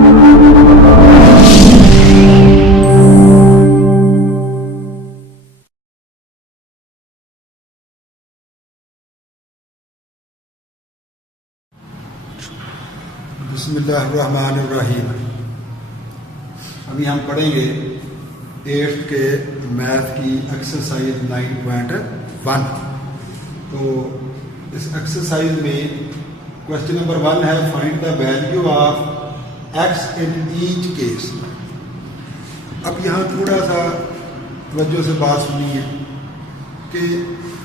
बिस्मिल्लाहिर्रहमानिर्रहीम। अभी हम पढ़ेंगे 8th के मैथ की एक्सरसाइज 9.1। तो इस एक्सरसाइज में क्वेश्चन नंबर 1 है find the value of x in each case. अब यहाँ थोड़ा सा तवज्जो से बात सुनिए कि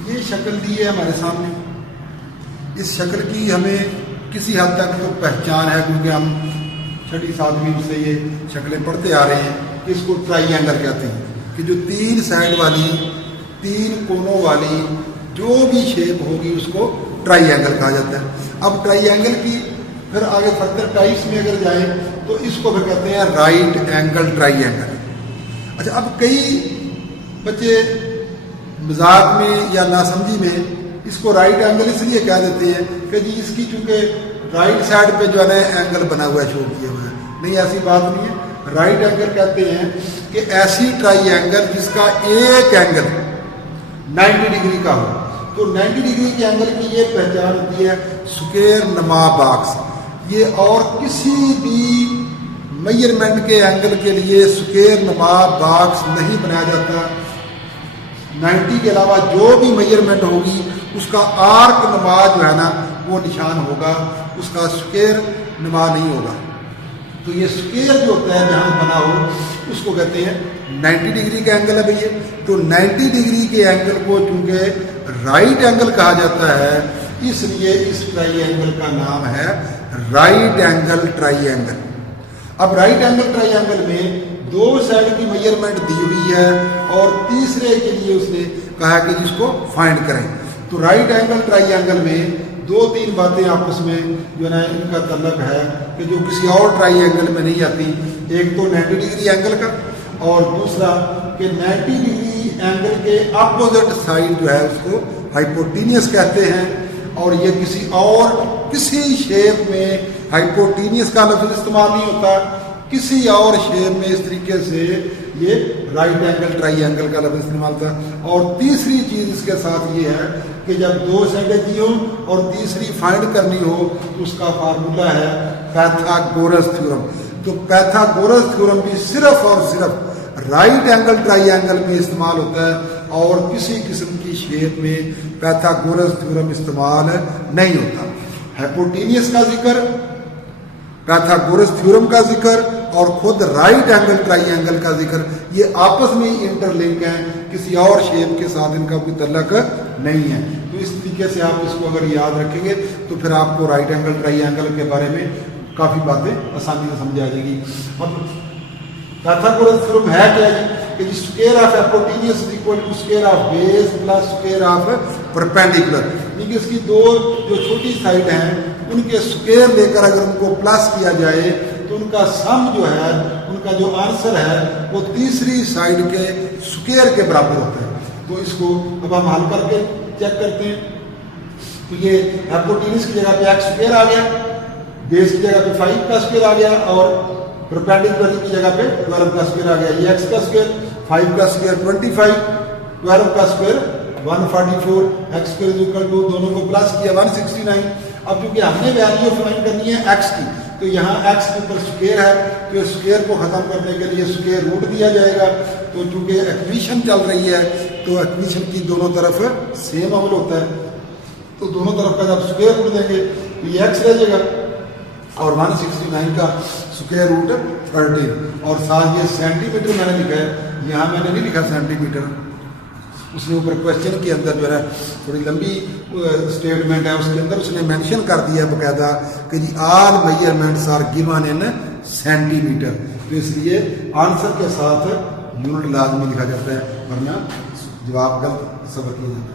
ये शक्ल दी है हमारे सामने। इस शक्ल की हमें किसी हद तक तो पहचान है, क्योंकि हम 6वीं-7वीं से ये शक्लें पढ़ते आ रहे हैं कि इसको ट्राइएंगल कहते हैं कि जो 3 साइड वाली 3 कोनों वाली जो भी शेप होगी उसको ट्राइएंगल कहा जाता है। अब ट्राइएंगल की फिर आगे फर्दर टाइप्स में अगर जाए तो इसको फिर कहते हैं राइट एंगल ट्राइएंगल। अच्छा, अब कई बच्चे मजाक में या नासमझी में इसको राइट एंगल इसलिए कह देते हैं कि जी इसकी चूंकि राइट साइड पे जो है ना एंगल बना हुआ है, शो किया हुआ है। नहीं, ऐसी बात नहीं है। राइट एंगल कहते हैं कि ऐसी ट्राइएंगल जिसका एक एंगल 90 डिग्री का हो। तो 90 डिग्री के एंगल की ये पहचान होती है स्क्वायर नमा बॉक्स। ये और किसी भी मेजरमेंट के एंगल के लिए स्क्वायर नमा बॉक्स नहीं बनाया जाता। 90 के अलावा जो भी मेजरमेंट होगी उसका आर्क नुमा जो है ना वो निशान होगा, उसका स्क्वायर नुमा नहीं होगा। तो ये स्क्वायर जो होता है जहाँ बना हो उसको कहते हैं 90 डिग्री का एंगल है भैया। तो 90 डिग्री के एंगल को चूंकि राइट एंगल कहा जाता है, इसलिए इस ट्राइएंगल का नाम है राइट एंगल ट्राइएंगल। अब राइट एंगल ट्राइएंगल में 2 साइड की मेजरमेंट दी हुई है और तीसरे के लिए उसने कहा कि जिसको फाइंड करें। तो राइट एंगल ट्राइएंगल में 2-3 बातें आपस में जो है इनका तल्लक है कि जो किसी और ट्राइएंगल में नहीं आती। एक तो 90 डिग्री एंगल का, और दूसरा कि 90 डिग्री एंगल के अपोजिट साइड जो है उसको हाइपोटेनियस कहते हैं। और ये किसी शेप में हाइपोटेनियस का लफ्ज़ इस्तेमाल नहीं होता, किसी और शेप में इस तरीके से ये राइट एंगल ट्राइएंगल का लफ्ज़ इस्तेमाल था। और तीसरी चीज़ इसके साथ ये है कि जब 2 साइडें दी हो और तीसरी फाइंड करनी हो तो उसका फार्मूला है पाइथागोरस थ्योरम। तो पाइथागोरस थ्योरम भी सिर्फ और सिर्फ राइट एंगल ट्राइएंगल में इस्तेमाल होता है और किसी किस्म की शेप में पाइथागोरस थ्योरम इस्तेमाल नहीं होता। हाइपोटेनियस का जिक्र, पाइथागोरस थ्योरम का जिक्र और खुद राइट एंगल ट्राइएंगल का जिक्र, ये आपस में ही इंटरलिंक हैं, किसी और शेप के साथ इनका कोई तल्लक नहीं है। तो इस तरीके से आप इसको अगर याद रखेंगे तो फिर आपको राइट एंगल ट्राइएंगल के बारे में काफ़ी बातें आसानी से समझ आ जाएगी। अब पाइथागोरस थ्योरम है क्या कि square of hypotenuse is equal to square of base plus square of perpendicular. यानी कि इसकी 2 जो छोटी साइड हैं उनके स्क्वायर लेकर अगर उनको प्लस किया जाए तो उनका सम जो है, उनका जो आंसर है वो तीसरी साइड के स्क्वायर के बराबर होता है। तो इसको अब हम हल करके चेक करते हैं। तो ये हाइपोटेनियस की जगह पे x स्क्वायर आ गया, बेस की जगह पे 5 का स्क्वायर आ गया और परपेंडिकुलर की जगह पे 12 का स्क्वायर आ गया। ये x का स्क्वायर, 5 का स्क्वायर 25, 12 का square 144, x square equal to दोनों को प्लस किया 169। अब क्योंकि हमने वैल्यू फाइंड करनी है x की, तो यहाँ x के ऊपर स्क्वायर है तो स्क्वायर को खत्म करने के लिए स्क्वायर रूट दिया जाएगा। तो चूंकि इक्वेशन चल रही है तो इक्वेशन की दोनों तरफ सेम अमल होता है, तो दोनों तरफ का जब स्क्वायर रूट देंगे तो ये x रह जाएगा और 169 का स्क्वायर रूट 13। और साथ ये सेंटीमीटर मैंने लिखा है, यहाँ मैंने नहीं लिखा सेंटीमीटर। उसने ऊपर क्वेश्चन के अंदर जो है थोड़ी लंबी स्टेटमेंट है, उसके अंदर उसने मेंशन कर दिया बकायदा कि जी all measurements are given in centimeter. तो इसलिए आंसर के साथ यूनिट लाजमी लिखा जाता है, वरना जवाब गलत सबक किया जाता है।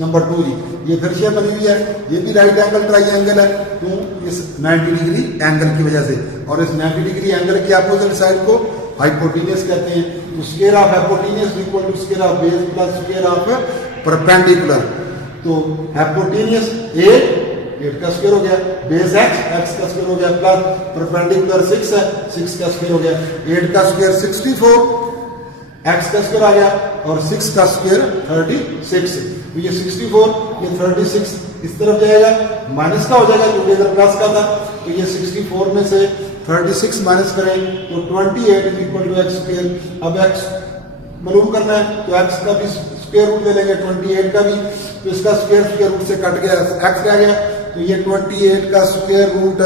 नंबर 2 जी, ये फिर शेप बनी हुई है, ये भी राइट एंगल ट्राइएंगल है। क्यों? इस 90 डिग्री एंगल की वजह से। और इस 90 डिग्री एंगल के अपोजिट साइड को हाइपोटेनियस कहते हैं। तो square of hypotenuse equal to square of base plus square of perpendicular. तो हाइपोटेनियस 8 8 का स्क्वायर हो गया, बेस x का स्क्वायर हो गया, प्लस परपेंडिकुलर 6 है, 6 का स्क्वायर हो गया, 8 का स्क्वायर 64, x का स्क्वायर आ गया और 6 का स्क्वायर 36। तो ये 64, ये 36 इस तरफ जाएगा, माइनस का हो जाएगा क्योंकि इधर प्लस का था। तो ये 64 में से 36 माइनस करें तो 28 is equal to X square. अब x मालूम करना है तो x का भी स्क्वायर रूट ले लेंगे, 28 का भी, तो इसका स्क्वायर रूट से कट गया, x रह गया। तो ये 28 का स्क्वायर रूट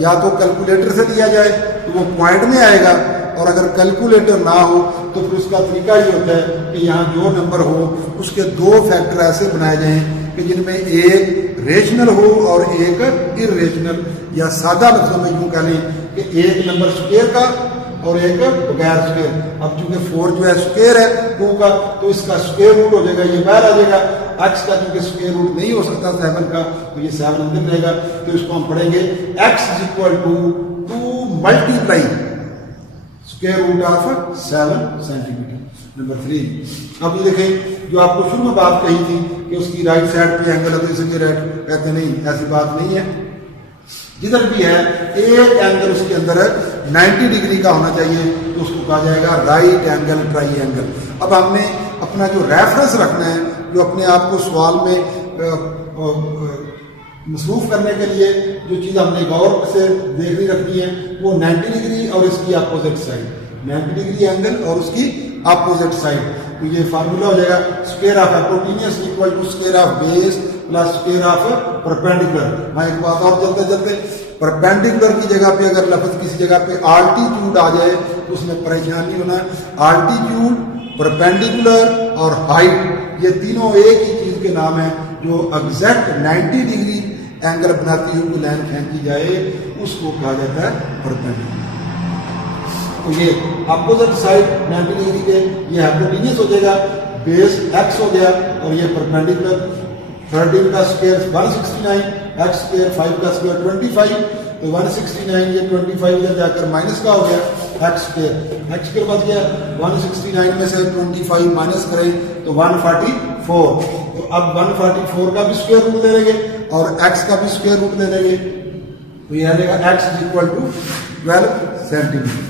या तो कैलकुलेटर से लिया जाए तो वो पॉइंट में आएगा, और अगर कैलकुलेटर ना हो तो फिर उसका तरीका ये होता है कि यहाँ जो नंबर हो उसके दो फैक्टर ऐसे बनाए जाएं कि जिनमें एक रेशनल हो और एक इरेशनल, या सादा लफ्जों में यूं कह लें कि एक नंबर स्क्वायर का और एक बगैर स्क्वायर। अब चूंकि 4 जो है स्क्वायर है 2 का, तो इसका स्क्वायर रूट हो जाएगा, ये बाहर आ जाएगा। x का चूंकि स्क्वायर रूट नहीं हो सकता 7 का, तो ये 7 अंदर रहेगा। तो इसको हम पढ़ेंगे x is equal to 2 multiply square root of 7 centimetre. Number 3, अब ये देखें जो आपको शुरू में बात कही थी कि उसकी राइट साइड पे एंगल है तो इसे राइट कहते नहीं, ऐसी बात नहीं है। जिधर भी है एक एंगल उसके अंदर 90 डिग्री का होना चाहिए तो उसको कहा जाएगा राइट एंगल ट्राइएंगल। अब हमने अपना जो रेफरेंस रखना है, जो अपने आप को सवाल में मसरूफ करने के लिए जो चीज़ हमने गौर से देखनी रखनी है वो 90 डिग्री और इसकी अपोजिट साइड, 90 डिग्री एंगल और उसकी अपोजिट साइड। तो ये फार्मूला हो जाएगा square of hypotenuse equal to square of base plus square of perpendicular. हाँ, एक बात और चलते चलते, परपेंडिकुलर की जगह पे अगर लफ्ज किसी जगह पे आल्टीट्यूड आ जाए तो उसमें परेशान नहीं होना। आल्टीट्यूड, परपेंडिकुलर और हाइट ये तीनों एक ही चीज के नाम है। जो एग्जैक्ट 90 डिग्री एंगल बनाती हुई लाइन खींची जाए उसको कहा जाता है परपेंडिकुलर। तो ये अपोजिट साइड 90 डिग्री के ये हाइपोटेन्यूस हो जाएगा, बेस x हो गया और ये परपेंडिकुलर 13 का स्क्वायर 169, x स्क्वायर 5 का स्क्वायर 25, तो 169 ये 25 इधर जाकर माइनस का हो गया, x स्क्वायर बच गया 169 में से 25 माइनस करें तो 144। तो अब 144 का भी स्क्वायर रूट ले लेंगे और x का भी स्क्वायर रूट ले लेंगे, तो ये आ जाएगा x is equal to 12 centimetre.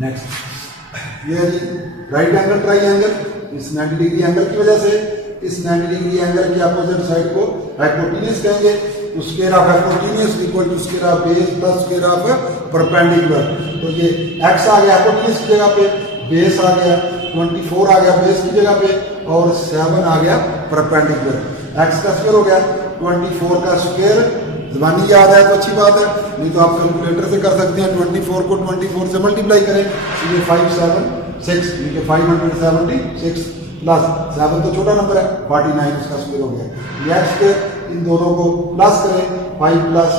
Next ये राइट एंगल ट्राइएंगल, इस 90 डिग्री एंगल की वजह से इस 90 डिग्री एंगल के अपोजिट साइड को हाइपोटेन्यूस कहेंगे। तो square of hypotenuse equal to square of base plus square of perpendicular. तो ये x आ गया हाइपोटेन्यूस की जगह पे, बेस आ गया 24 आ गया बेस की जगह पे और 7 आ गया परपेंडिकुलर। x का स्क्वायर हो गया 24 का स्क्वायर, ज़बानी याद है तो अच्छी बात है, नहीं तो आप कैलकुलेटर से कर सकते हैं। 24 को 24 से मल्टीप्लाई करें तो ये 576, ये 576 प्लस 7 तो छोटा नंबर है 49 इसका स्क्वायर हो गया। ये स्क्वायर इन दोनों को प्लस करें, 5 plus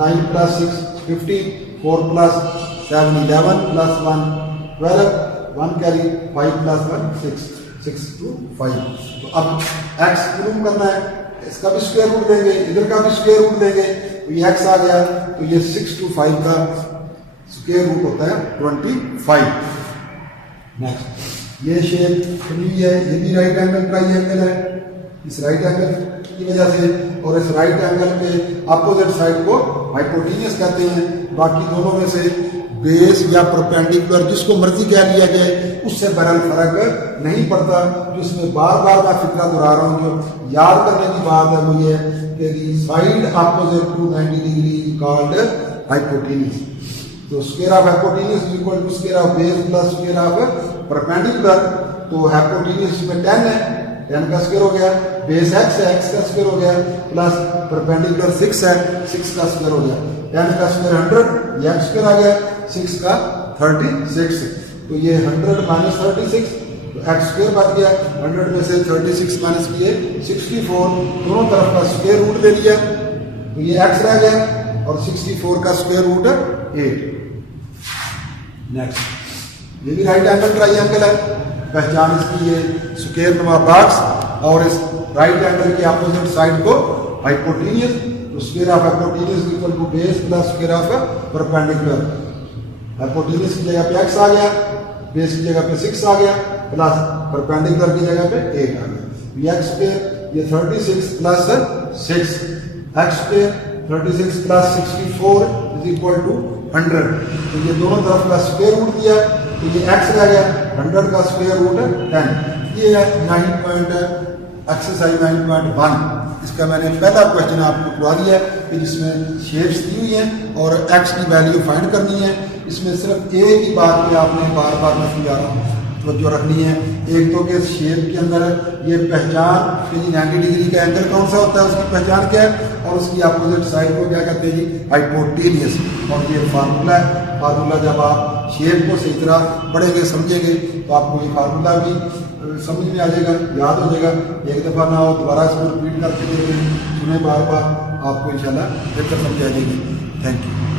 9 plus 6 15, 4 plus 7 11 plus 1 12, 1 carry 5 plus 1 6, 6 to 5। तो अब x प्रूव करना है, इसका भी स्क्वायर रूट देंगे, इधर का भी स्क्वायर रूट देंगे, तो ये x आ गया तो ये 6 to 5 का स्क्वायर रूट होता है 25। नेक्स्ट ये शेप बनी हुई है, ये भी राइट एंगल ट्राइएंगल है इस राइट एंगल की वजह से, और इस राइट एंगल के अपोजिट साइड को हाइपोटेन्यूस कहते हैं। बाकी दोनों में से बेस या परपेंडिकुलर जिसको मर्जी कह लिया जाए उससे बहरहाल फर्क नहीं पड़ता। जो इसमें बार बार मैं फिक्रा दोहरा रहा हूँ, जो याद करने की बात है वो ये कि the side opposite to 90 degree is called hypotenuse. तो square of hypotenuse is equal to square of base plus square of perpendicular. तो हाइपोटेन्यूस में 10 है, 10 का स्क्वायर हो गया, बेस x है, x का स्क्वायर हो गया, प्लस परपेंडिकुलर 6 है, 6 का स्क्वायर हो गया, 10 का स्क्वायर 100, ये x स्क्वायर आ गया, 6 का 36। तो ये 100 माइनस 36 तो x स्क्वायर बच गया, 100 में से 36 माइनस किए 64, दोनों तरफ का स्क्वायर रूट ले लिया तो ये x रह गया और 64 का स्क्वायर रूट 8। नेक्स्ट ये भी राइट एंगल ट्राइएंगल है, पहचान इसकी ये स्क्वायर नुमा बॉक्स और इस राइट एंगल के अपोजिट साइड को हाइपोटेन्यूस। तो square of hypotenuse equal to base plus square of perpendicular. Hypotenuse की जगह पे x आ गया, बेस की जगह पे 6 आ गया, प्लस परपेंडिकुलर की जगह पे 8 आ गया। ये x स्क्वायर ये 36 plus 6 X square 36 plus 64 is equal to 100। तो ये दोनों तरफ का स्क्वायर रूट दिया तो ये एक्स रह गया, 100 का स्क्वायर रूट 10। ये है एक्सरसाइज 9.1। इसका मैंने पहला क्वेश्चन आपको करवा दिया है कि जिसमें शेप्स दी हुई हैं और एक्स की वैल्यू फाइंड करनी है। इसमें सिर्फ एक ही बात पे आपने बार बार मैं समझा रहा हूँ तो जो रखनी है, एक तो कि शेप के अंदर ये पहचान कि जी 90 डिग्री का एंगल कौन सा होता है उसकी पहचान क्या है, और उसकी अपोजिट साइड को क्या कहते हैं जी, हाइपोटेनियस। और ये फार्मूला है, फार्मूला जब आप शेप को सही तरह पढ़ेंगे समझेंगे तो आपको ये फार्मूला भी समझ में आ जाएगा, याद हो जाएगा। एक दफ़ा ना हो दोबारा इसको रिपीट करके सुने बार बार, आपको इंशाल्लाह बेहतर समझ आ जाएगी। Thank you.